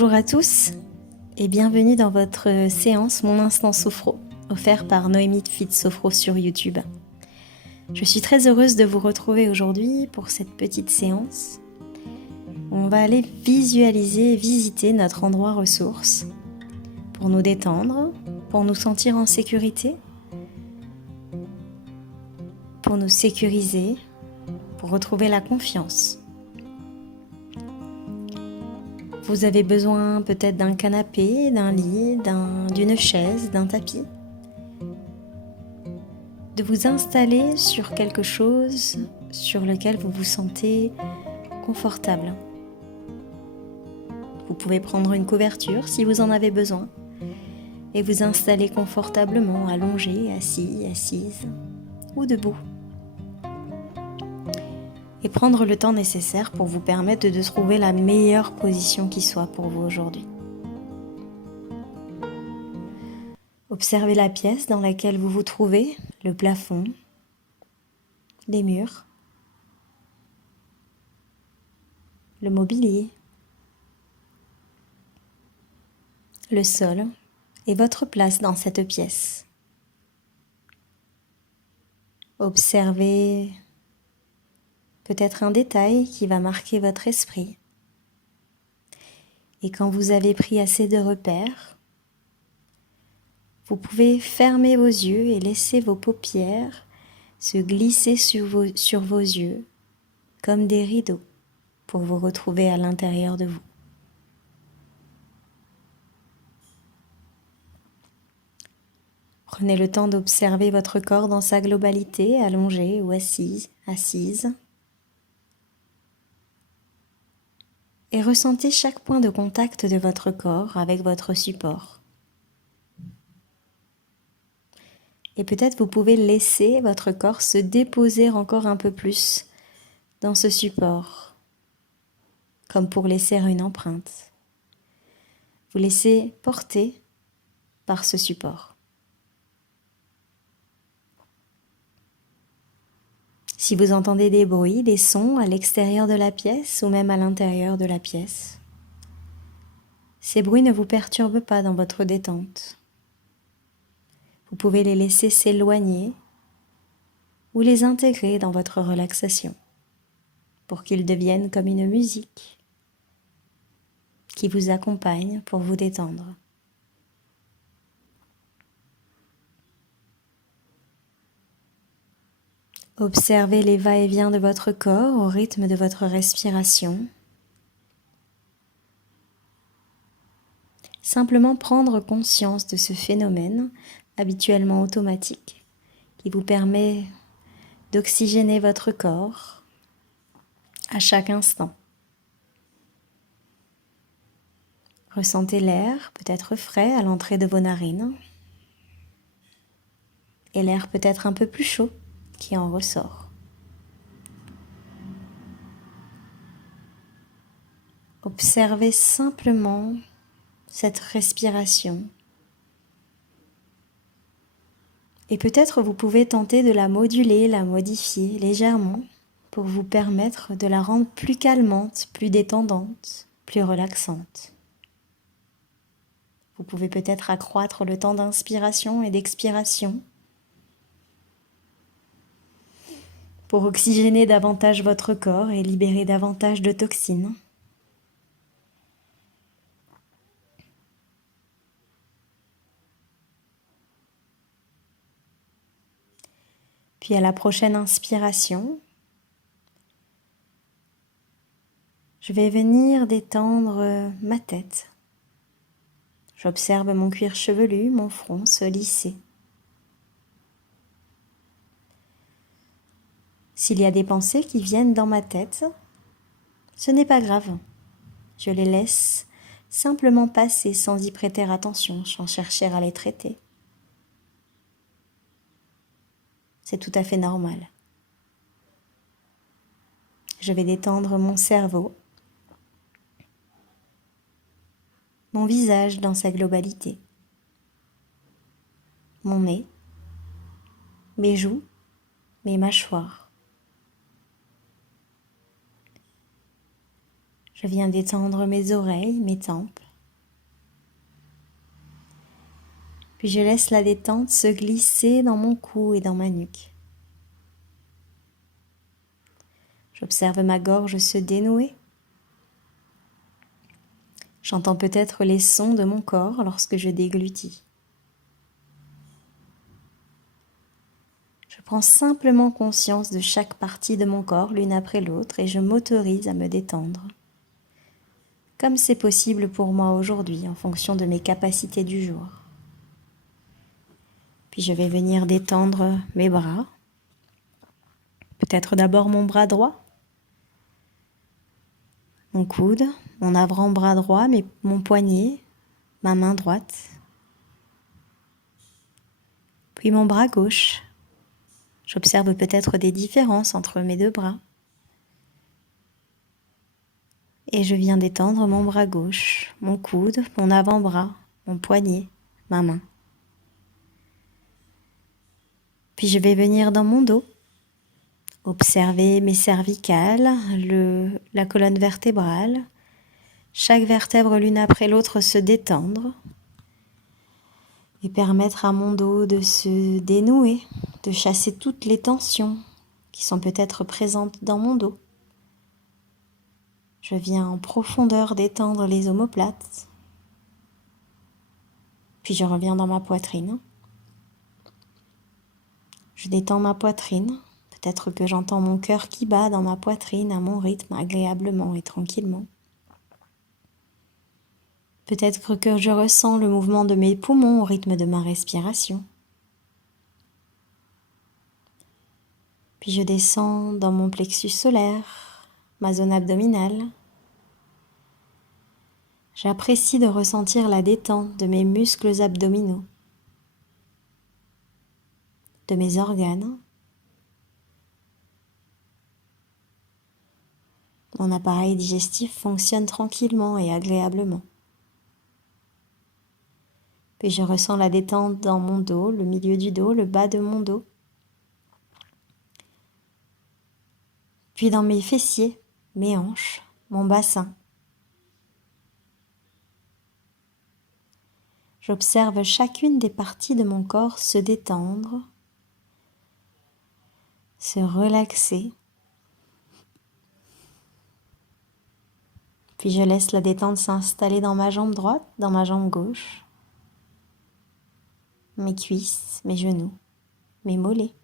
Bonjour à tous et bienvenue dans votre séance Mon Instant Sophro, offert par Noémie de Fit Sophro sur YouTube. Je suis très heureuse de vous retrouver aujourd'hui pour cette petite séance. On va aller visualiser et visiter notre endroit ressource pour nous détendre, pour nous sentir en sécurité, pour nous sécuriser, pour retrouver la confiance. Vous avez besoin peut-être d'un canapé, d'un lit, d'une chaise, d'un tapis. De vous installer sur quelque chose sur lequel vous vous sentez confortable. Vous pouvez prendre une couverture si vous en avez besoin et vous installer confortablement, allongé, assis, assise ou debout. Et prendre le temps nécessaire pour vous permettre de trouver la meilleure position qui soit pour vous aujourd'hui. Observez la pièce dans laquelle vous vous trouvez, le plafond, les murs, le mobilier, le sol et votre place dans cette pièce. Observez peut-être un détail qui va marquer votre esprit. Et quand vous avez pris assez de repères, vous pouvez fermer vos yeux et laisser vos paupières se glisser sur vos yeux comme des rideaux pour vous retrouver à l'intérieur de vous. Prenez le temps d'observer votre corps dans sa globalité, allongé ou assise. Et ressentez chaque point de contact de votre corps avec votre support. Et peut-être vous pouvez laisser votre corps se déposer encore un peu plus dans ce support, comme pour laisser une empreinte. Vous laissez porter par ce support. Si vous entendez des bruits, des sons à l'extérieur de la pièce ou même à l'intérieur de la pièce, ces bruits ne vous perturbent pas dans votre détente. Vous pouvez les laisser s'éloigner ou les intégrer dans votre relaxation pour qu'ils deviennent comme une musique qui vous accompagne pour vous détendre. Observez les va-et-vient de votre corps au rythme de votre respiration. Simplement prendre conscience de ce phénomène habituellement automatique qui vous permet d'oxygéner votre corps à chaque instant. Ressentez l'air peut-être frais à l'entrée de vos narines et l'air peut-être un peu plus chaud qui en ressort. Observez simplement cette respiration. Et peut-être vous pouvez tenter de la moduler, la modifier légèrement pour vous permettre de la rendre plus calmante, plus détendante, plus relaxante. Vous pouvez peut-être accroître le temps d'inspiration et d'expiration pour oxygéner davantage votre corps et libérer davantage de toxines. Puis à la prochaine inspiration, je vais venir détendre ma tête. J'observe mon cuir chevelu, mon front se lisser. S'il y a des pensées qui viennent dans ma tête, ce n'est pas grave. Je les laisse simplement passer sans y prêter attention, sans chercher à les traiter. C'est tout à fait normal. Je vais détendre mon cerveau, mon visage dans sa globalité, mon nez, mes joues, mes mâchoires. Je viens détendre mes oreilles, mes tempes, Puis je laisse la détente se glisser dans mon cou et dans ma nuque. J'observe ma gorge se dénouer. J'entends peut-être les sons de mon corps lorsque je déglutis. Je prends simplement conscience de chaque partie de mon corps l'une après l'autre et je m'autorise à me détendre. Comme c'est possible pour moi aujourd'hui en fonction de mes capacités du jour. Puis je vais venir détendre mes bras. Peut-être d'abord mon bras droit, mon coude, mon avant-bras droit, mon poignet, ma main droite. Puis mon bras gauche. J'observe peut-être des différences entre mes deux bras. Et je viens d'étendre mon bras gauche, mon coude, mon avant-bras, mon poignet, ma main. Puis je vais venir dans mon dos, observer mes cervicales, la colonne vertébrale, chaque vertèbre l'une après l'autre se détendre et permettre à mon dos de se dénouer, de chasser toutes les tensions qui sont peut-être présentes dans mon dos. Je viens en profondeur détendre les omoplates, puis je reviens dans ma poitrine. Je détends ma poitrine, peut-être que j'entends mon cœur qui bat dans ma poitrine à mon rythme agréablement et tranquillement. Peut-être que je ressens le mouvement de mes poumons au rythme de ma respiration. Puis je descends dans mon plexus solaire, ma zone abdominale. J'apprécie de ressentir la détente de mes muscles abdominaux, de mes organes. Mon appareil digestif fonctionne tranquillement et agréablement. Puis je ressens la détente dans mon dos, le milieu du dos, le bas de mon dos. Puis dans mes fessiers, mes hanches, mon bassin. J'observe chacune des parties de mon corps se détendre, se relaxer. Puis je laisse la détente s'installer dans ma jambe droite, dans ma jambe gauche, mes cuisses, mes genoux, mes mollets,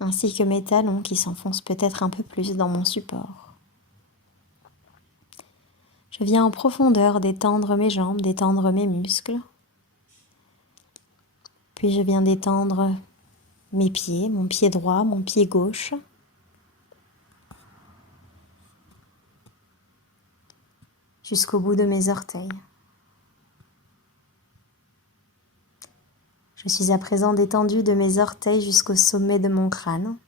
ainsi que mes talons qui s'enfoncent peut-être un peu plus dans mon support. Je viens en profondeur détendre mes jambes, détendre mes muscles. Puis je viens détendre mes pieds, mon pied droit, mon pied gauche. Jusqu'au bout de mes orteils. Je suis à présent détendue de mes orteils jusqu'au sommet de mon crâne.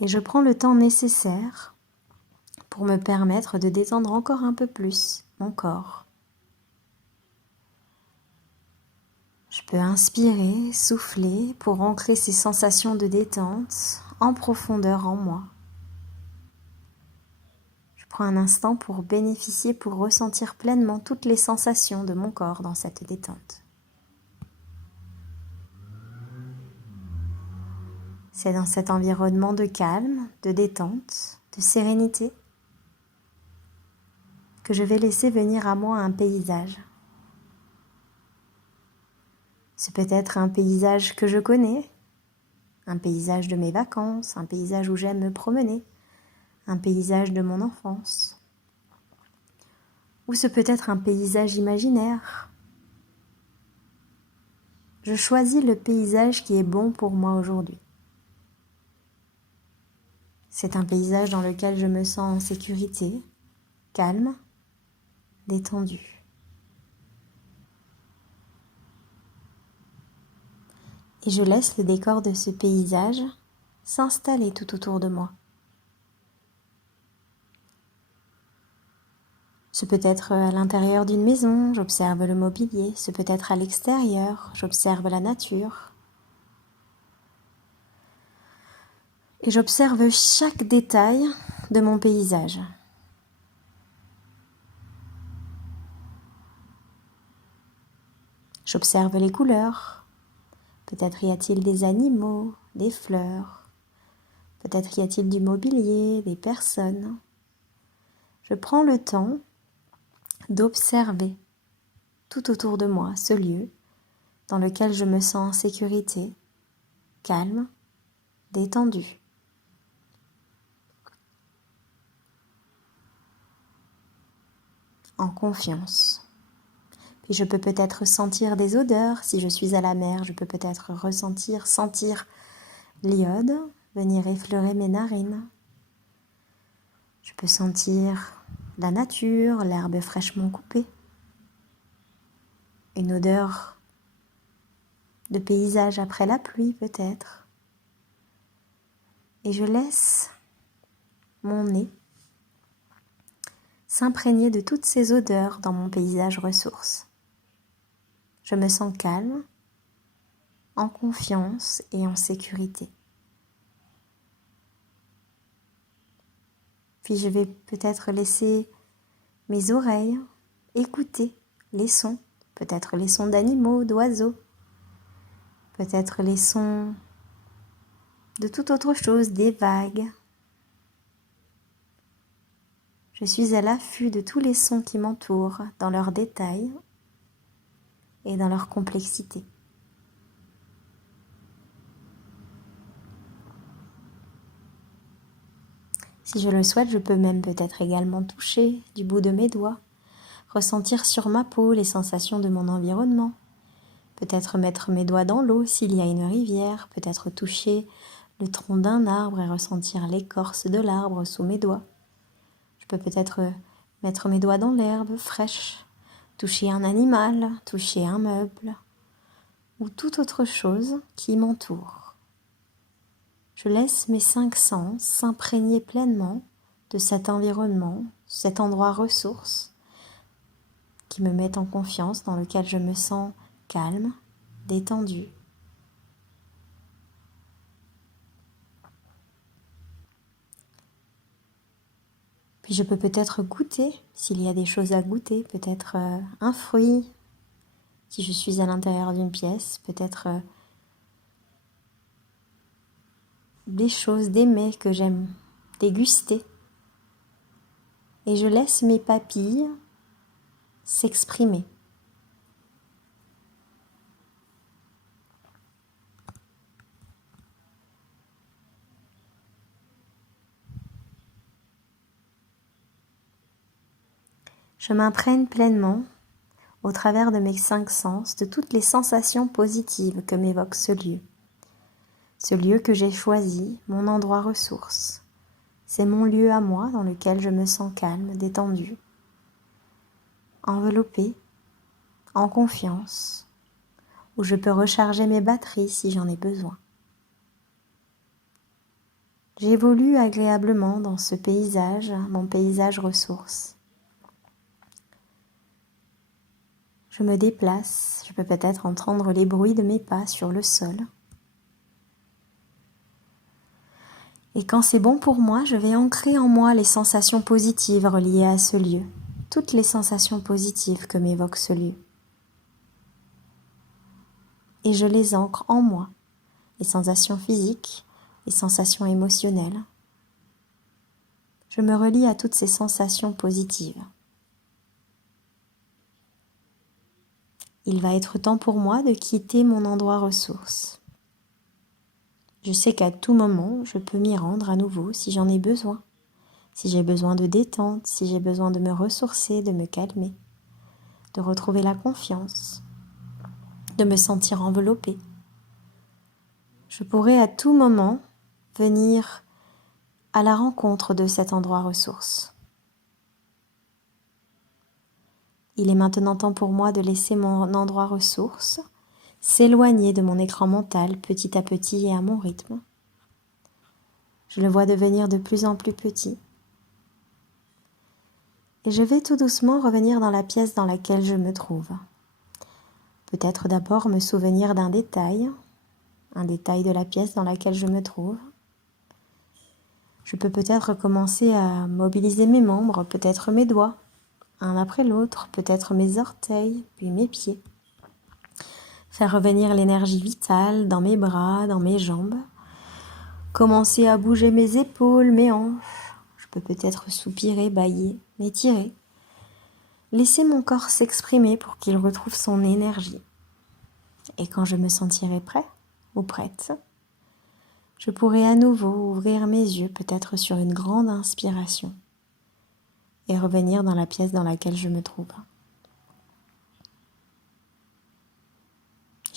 Et je prends le temps nécessaire pour me permettre de détendre encore un peu plus mon corps. Je peux inspirer, souffler pour ancrer ces sensations de détente en profondeur en moi. Je prends un instant pour bénéficier, pour ressentir pleinement toutes les sensations de mon corps dans cette détente. C'est dans cet environnement de calme, de détente, de sérénité que je vais laisser venir à moi un paysage. C'est peut-être un paysage que je connais, un paysage de mes vacances, un paysage où j'aime me promener, un paysage de mon enfance. Ou c'est peut-être un paysage imaginaire. Je choisis le paysage qui est bon pour moi aujourd'hui. C'est un paysage dans lequel je me sens en sécurité, calme, détendu. Et je laisse le décor de ce paysage s'installer tout autour de moi. Ce peut être à l'intérieur d'une maison, j'observe le mobilier. Ce peut être à l'extérieur, j'observe la nature. Et j'observe chaque détail de mon paysage. J'observe les couleurs. Peut-être y a-t-il des animaux, des fleurs. Peut-être y a-t-il du mobilier, des personnes. Je prends le temps d'observer tout autour de moi ce lieu dans lequel je me sens en sécurité, calme, détendu. En confiance. Puis je peux peut-être sentir des odeurs. Si je suis à la mer, je peux peut-être sentir l'iode venir effleurer mes narines. Je peux sentir la nature, l'herbe fraîchement coupée. Une odeur de paysage après la pluie peut-être. Et je laisse mon nez s'imprégner de toutes ces odeurs dans mon paysage ressource. Je me sens calme, en confiance et en sécurité. Puis je vais peut-être laisser mes oreilles écouter les sons, peut-être les sons d'animaux, d'oiseaux, peut-être les sons de toute autre chose, des vagues. Je suis à l'affût de tous les sons qui m'entourent, dans leurs détails et dans leur complexité. Si je le souhaite, je peux même peut-être également toucher du bout de mes doigts, ressentir sur ma peau les sensations de mon environnement, peut-être mettre mes doigts dans l'eau s'il y a une rivière, peut-être toucher le tronc d'un arbre et ressentir l'écorce de l'arbre sous mes doigts. Je peux peut-être mettre mes doigts dans l'herbe fraîche, toucher un animal, toucher un meuble ou toute autre chose qui m'entoure. Je laisse mes 5 sens s'imprégner pleinement de cet environnement, cet endroit ressource qui me met en confiance, dans lequel je me sens calme, détendu. Puis je peux peut-être goûter, s'il y a des choses à goûter, peut-être un fruit, si je suis à l'intérieur d'une pièce, peut-être des choses, des mets que j'aime déguster. Et je laisse mes papilles s'exprimer. Je m'imprègne pleinement, au travers de mes 5 sens, de toutes les sensations positives que m'évoque ce lieu. Ce lieu que j'ai choisi, mon endroit ressource. C'est mon lieu à moi dans lequel je me sens calme, détendu, enveloppé, en confiance, où je peux recharger mes batteries si j'en ai besoin. J'évolue agréablement dans ce paysage, mon paysage ressource. Je me déplace, je peux peut-être entendre les bruits de mes pas sur le sol. Et quand c'est bon pour moi, je vais ancrer en moi les sensations positives reliées à ce lieu, toutes les sensations positives que m'évoque ce lieu. Et je les ancre en moi, les sensations physiques, les sensations émotionnelles. Je me relie à toutes ces sensations positives. Il va être temps pour moi de quitter mon endroit ressource. Je sais qu'à tout moment, je peux m'y rendre à nouveau si j'en ai besoin. Si j'ai besoin de détente, si j'ai besoin de me ressourcer, de me calmer, de retrouver la confiance, de me sentir enveloppée. Je pourrais à tout moment venir à la rencontre de cet endroit ressource. Il est maintenant temps pour moi de laisser mon endroit ressource s'éloigner de mon écran mental petit à petit et à mon rythme. Je le vois devenir de plus en plus petit. Et je vais tout doucement revenir dans la pièce dans laquelle je me trouve. Peut-être d'abord me souvenir d'un détail, un détail de la pièce dans laquelle je me trouve. Je peux peut-être commencer à mobiliser mes membres, peut-être mes doigts, un après l'autre, peut-être mes orteils, puis mes pieds. faire revenir l'énergie vitale dans mes bras, dans mes jambes. Commencer à bouger mes épaules, mes hanches. Je peux peut-être soupirer, bâiller, m'étirer. Laisser mon corps s'exprimer pour qu'il retrouve son énergie. Et quand je me sentirai prêt ou prête, je pourrai à nouveau ouvrir mes yeux, peut-être sur une grande inspiration, et revenir dans la pièce dans laquelle je me trouve.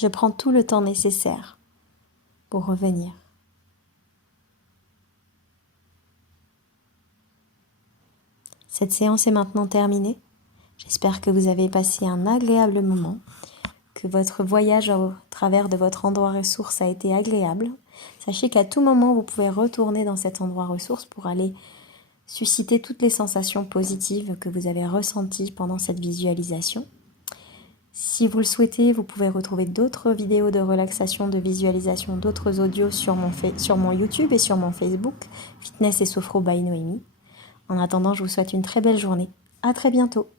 Je prends tout le temps nécessaire pour revenir. Cette séance est maintenant terminée. J'espère que vous avez passé un agréable moment, que votre voyage au travers de votre endroit ressource a été agréable. Sachez qu'à tout moment, vous pouvez retourner dans cet endroit ressource pour aller susciter toutes les sensations positives que vous avez ressenties pendant cette visualisation. Si vous le souhaitez, vous pouvez retrouver d'autres vidéos de relaxation, de visualisation, d'autres audios sur mon YouTube et sur mon Facebook, Fitness et Sophro by Noémie. En attendant, je vous souhaite une très belle journée. À très bientôt.